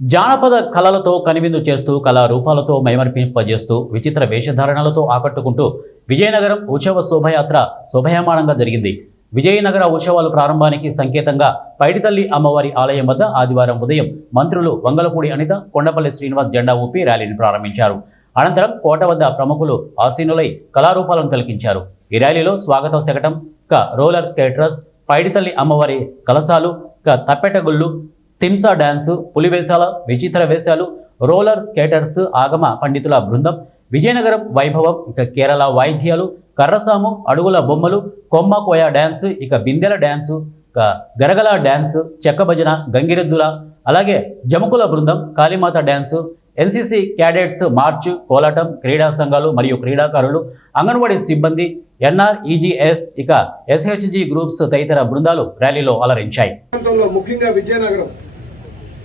జానపద కళలతో కనువిందు చేస్తూ కళారూపాలతో మైమరిపింపజేస్తూ విచిత్ర వేషధారణలతో ఆకట్టుకుంటూ విజయనగరం ఉత్సవ శోభయామానంగా జరిగింది. విజయనగర ఉత్సవాలు ప్రారంభానికి సంకేతంగా పైడితల్లి అమ్మవారి ఆలయం వద్ద ఆదివారం ఉదయం మంత్రులు వంగలపూడి అనిత, కొండపల్లి శ్రీనివాస్ జెండా ఊపి ర్యాలీని ప్రారంభించారు. అనంతరం కోట వద్ద ప్రముఖులు ఆసీనులై కళారూపాలను తిలకించారు. ఈ ర్యాలీలో స్వాగతం శకటం, రోలర్ స్కేటర్స్, పైడితల్లి అమ్మవారి కలశాలు, తప్పెటగుళ్ళు, తింసా డ్యాన్సు, పులివేషాల, విచిత్ర వేషాలు, రోలర్ స్కేటర్స్, ఆగమ పండితుల బృందం, విజయనగరం వైభవం, కేరళ వాయిద్యాలు, కర్రసాము, అడుగుల బొమ్మలు, కొమ్మ కోయ డ్యాన్స్, బిందెల డ్యాన్సు, గరగల డ్యాన్స్, చెక్క భజన, గంగిరెద్దుల, అలాగే జముకుల బృందం, Kalimata dance, NCC cadets march, కోలాటం, క్రీడా సంఘాలు మరియు క్రీడాకారులు, అంగన్వాడీ సిబ్బంది, NREGS, SHG గ్రూప్స్ తదితర బృందాలు ర్యాలీలో అలరించాయి. ముఖ్యంగా విజయనగరం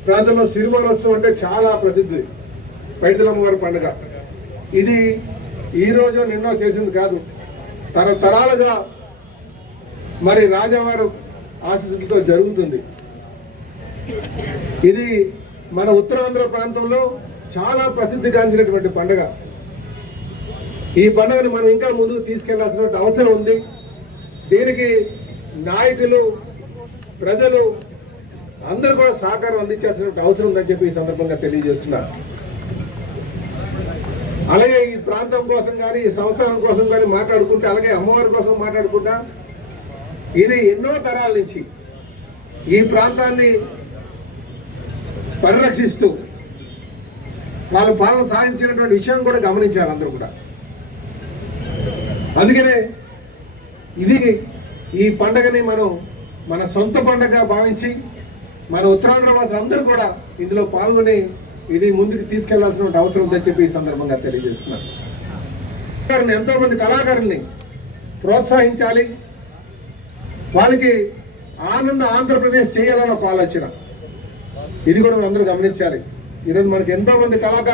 ప్రాంతంలో సిరిమానోత్సవం అంటే చాలా ప్రసిద్ధి. పైడితల్లమ్మ గారి పండుగ ఇది ఈ రోజు నిన్నో చేసింది కాదు, తరతరాలుగా మరి రాజావారు ఆశీస్సులతో జరుగుతుంది. ఇది మన ఉత్తరాంధ్ర ప్రాంతంలో చాలా ప్రసిద్ధిగాంచినటువంటి పండుగ. ఈ పండుగను మనం ఇంకా ముందుకు తీసుకెళ్లాల్సిన అవసరం ఉంది. దీనికి నాయకులు, ప్రజలు అందరూ కూడా సహకారం అందించాల్సిన అవసరం ఉందని చెప్పి ఈ సందర్భంగా తెలియజేస్తున్నారు. అలాగే ఈ ప్రాంతం కోసం కానీ, ఈ సంస్థానం కోసం కానీ మాట్లాడుకుంటే, అలాగే అమ్మవారి కోసం మాట్లాడుకుంటా, ఇది ఎన్నో తరాల నుంచి ఈ ప్రాంతాన్ని పరిరక్షిస్తూ వాళ్ళు పాలన సాధించినటువంటి విషయం కూడా గమనించారు అందరూ కూడా. అందుకనే ఈ పండగని మనం మన సొంత పండగగా భావించి మన ఉత్తరాంధ్ర వాసులు అందరూ కూడా ఇందులో పాల్గొని ఇది ముందుకు తీసుకెళ్లాల్సిన అవసరం ఉందని చెప్పి ఈ సందర్భంగా తెలియజేస్తున్నారు. ఎంతో మంది కళాకారుల్ని ప్రోత్సహించాలి, వాళ్ళకి ఆంధ్రప్రదేశ్ చేయాలన్న ఒక ఆలోచన. ఇది కూడా అందరూ గమనించాలి. ఈరోజు మనకి ఎంతో మంది కళాకారులు